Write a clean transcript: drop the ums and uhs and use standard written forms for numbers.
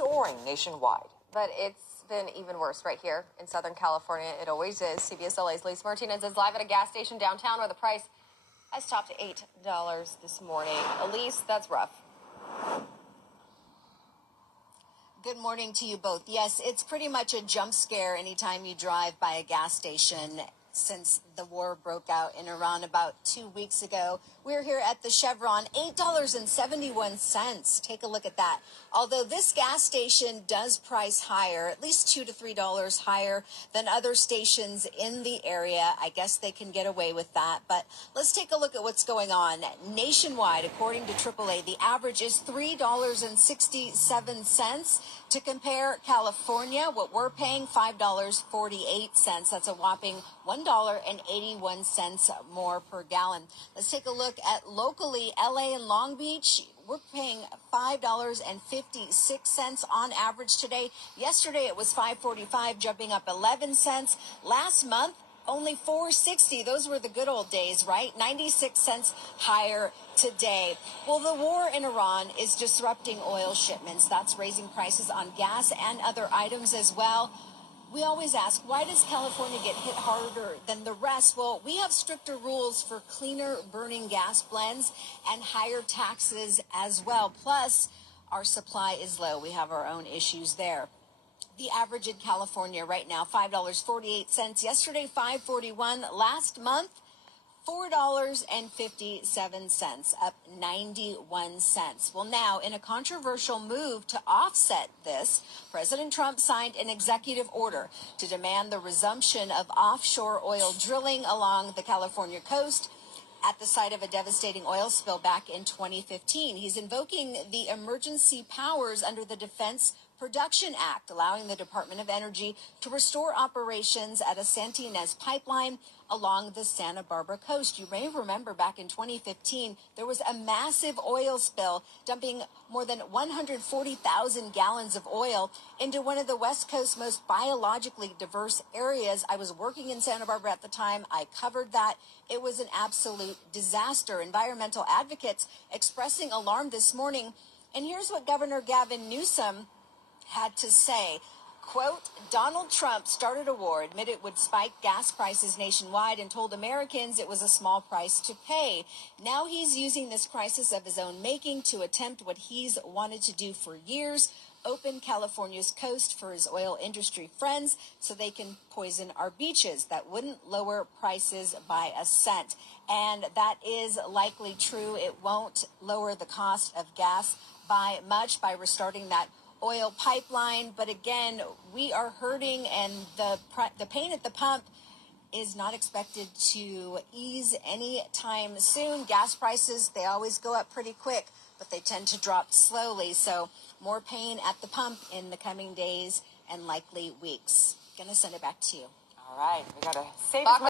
soaring nationwide. But it's been even worse right here in Southern California. It always is. CBS LA's Lisa Martinez is live at a gas station downtown where the price has topped $8 this morning. Elise, that's rough. Good morning to you both. Yes, it's pretty much a jump scare anytime you drive by a gas station since the war broke out in Iran about 2 weeks ago. We're here at the Chevron, $8.71. Take a look at that. Although this gas station does price higher, at least $2 to $3 higher than other stations in the area, I guess they can get away with that. But let's take a look at what's going on. Nationwide, according to AAA, the average is $3.67. To compare, California, what we're paying, $5.48. That's a whopping $1.81 more per gallon. Let's take a look at locally, LA and Long Beach. We're paying $5.56 on average today. Yesterday it was $5.45, jumping up 11 cents. Last month, only $4.60. Those were the good old days, right? 96 cents higher today. Well, the war in Iran is disrupting oil shipments. That's raising prices on gas and other items as well. We always ask, why does California get hit harder than the rest? Well, we have stricter rules for cleaner burning gas blends and higher taxes as well. Plus, our supply is low. We have our own issues there. The average in California right now, $5.48. Yesterday, $5.41. Last month, $4.57, up 91 cents. Well, now, in a controversial move to offset this, President Trump signed an executive order to demand the resumption of offshore oil drilling along the California coast at the site of a devastating oil spill back in 2015. He's invoking the emergency powers under the Defense Production Act, allowing the Department of Energy to restore operations at a Santa Ynez pipeline along the Santa Barbara coast. You may remember back in 2015, there was a massive oil spill, dumping more than 140,000 gallons of oil into one of the West Coast's most biologically diverse areas. I was working in Santa Barbara at the time. I covered that. It was an absolute disaster. Environmental advocates expressing alarm this morning. And here's what Governor Gavin Newsom had to say. Quote, Donald Trump started a war, admitted it would spike gas prices nationwide, and told Americans it was a small price to pay. Now he's using this crisis of his own making to attempt what he's wanted to do for years, open California's coast for his oil industry friends so they can poison our beaches. That wouldn't lower prices by a cent. And that is likely true. It won't lower the cost of gas by much by restarting that oil pipeline. But again, we are hurting, and the pain at the pump is not expected to ease anytime soon. Gas prices, they always go up pretty quick, but they tend to drop slowly. So more pain at the pump in the coming days and likely weeks. Gonna send it back to you. All right, we gotta save as much